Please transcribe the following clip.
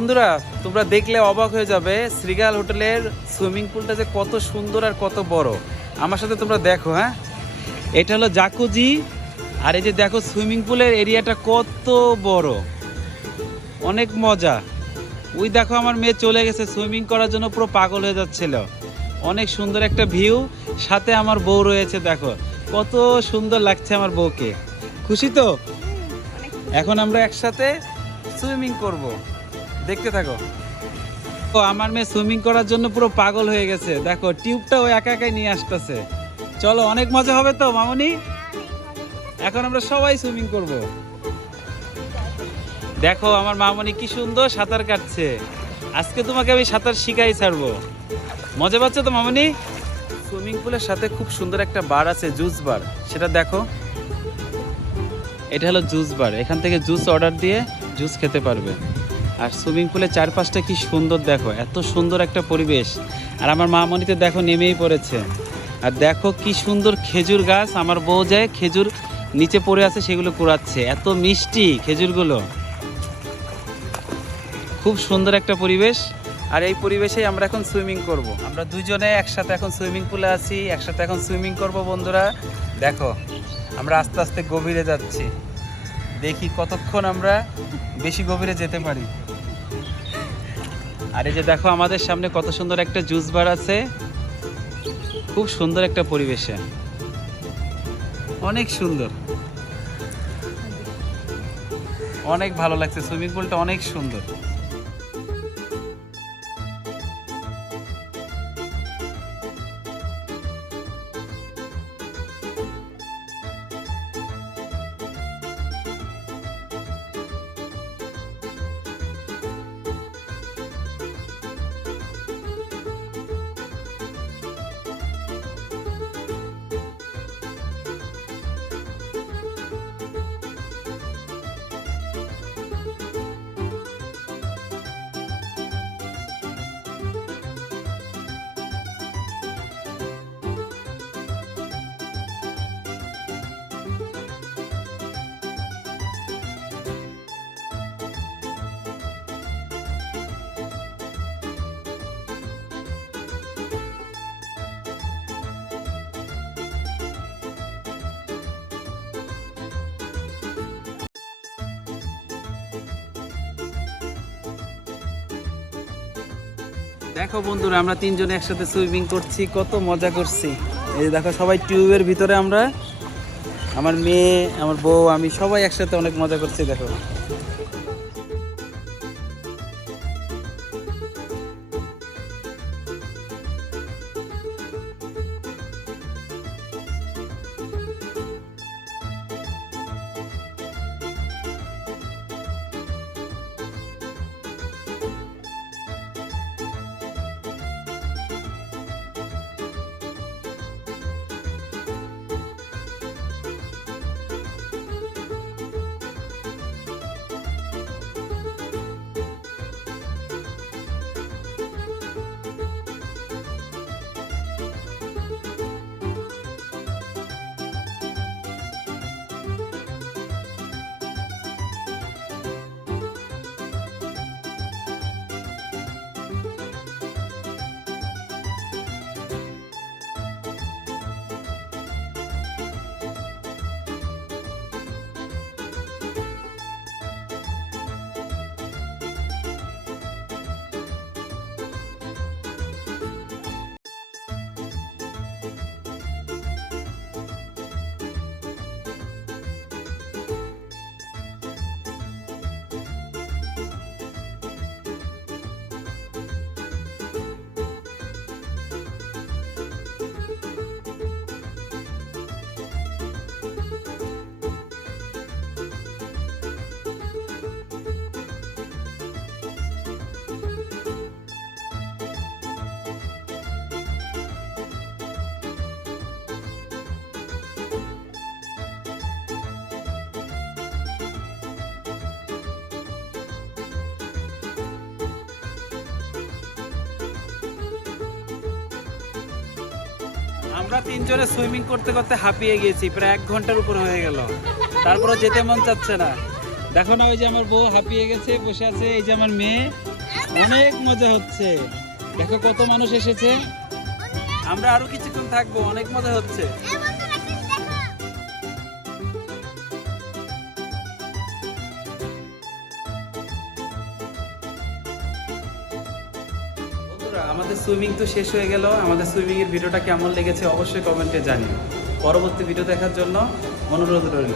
বন্ধুরা তোমরা দেখলে অবাক হয়ে যাবে শ্রীগাল হোটেলের সুইমিং পুলটা যে কত সুন্দর আর কত বড়। আমার সাথে তোমরা দেখো। হ্যাঁ, এটা হলো জাকুজি। আর এই যে দেখো সুইমিং পুলের এরিয়াটা কত বড়, অনেক মজা। ওই দেখো আমার মেয়ে চলে গেছে সুইমিং করার জন্য, পুরো পাগল হয়ে যাচ্ছিল। অনেক সুন্দর একটা ভিউ, সাথে আমার বউ রয়েছে। দেখো কত সুন্দর লাগছে আমার বউকে। খুশি তো? এখন আমরা একসাথে সুইমিং করব, দেখতে থাকো। ও আমার মেয়ে সুইমিং করার জন্য পুরো পাগল হয়ে গেছে। দেখো টিউবটা ও একা একাই নিয়ে আসতেছে। চলো, অনেক মজা হবে তো মামনি? এখন আমরা সবাই সুইমিং করব। দেখো আমার মামনি কি সুন্দর সাঁতার কাটছে। আজকে তোমাকে আমি সাঁতার শিখাই ছাড়বো। মজা পাচ্ছ তো মামনি? সুইমিং পুলের সাথে খুব সুন্দর একটা বার আছে, জুস বার। সেটা দেখো, এটা হলো জুস বার। এখান থেকে জুস অর্ডার দিয়ে জুস খেতে পারবে। আর সুইমিং পুলের চারপাশটা কি সুন্দর দেখো, এত সুন্দর একটা পরিবেশ। আর আমার মামনিতে দেখো নেমেই পড়েছে। আর দেখো কি সুন্দর খেজুর গাছ। আমার বউ যায় খেজুর নিচে পড়ে আছে, সেগুলো কুড়াচ্ছে। এত মিষ্টি খেজুরগুলো, খুব সুন্দর একটা পরিবেশ। আর এই পরিবেশেই আমরা এখন সুইমিং করব। আমরা দুজনে একসাথে এখন সুইমিং পুলে আছি, একসাথে এখন সুইমিং করব। বন্ধুরা দেখো, আমরা আস্তে আস্তে গভীরে যাচ্ছি। দেখি কতক্ষণ আমরা বেশি গভীরে যেতে পারি। আর এই যে দেখো আমাদের সামনে কত সুন্দর একটা জুস বার আছে, খুব সুন্দর একটা পরিবেশে, অনেক সুন্দর, অনেক ভালো লাগছে। সুইমিং পুলটা অনেক সুন্দর। দেখো বন্ধুরা, আমরা তিনজনে একসাথে সুইমিং করছি, কত মজা করছি। এই যে দেখো সবাই টিউবের ভিতরে, আমরা, আমার মেয়ে, আমার বউ, আমি সবাই একসাথে অনেক মজা করছি। দেখো আমরা তিনজনে সুইমিং করতে করতে হাঁপিয়ে গেছি, প্রায় 1 ঘন্টার উপর হয়ে গেল। তারপরে যেতে মন চাচ্ছে না। দেখো না, ওই যে আমার বউ হাঁপিয়ে গেছে, বসে আছে। এই যে আমার মেয়ে, অনেক মজা হচ্ছে, দেখো কত মানুষ এসেছে। আমরা আরো কিছুক্ষণ থাকবো, অনেক মজা হচ্ছে। বন্ধুরা, আমাদের সুইমিং তো শেষ হয়ে গেল। আমাদের সুইমিং এর ভিডিওটা কেমন লেগেছে অবশ্যই কমেন্টে জানিও। পরবর্তী ভিডিও দেখার জন্য অনুরোধ রইল।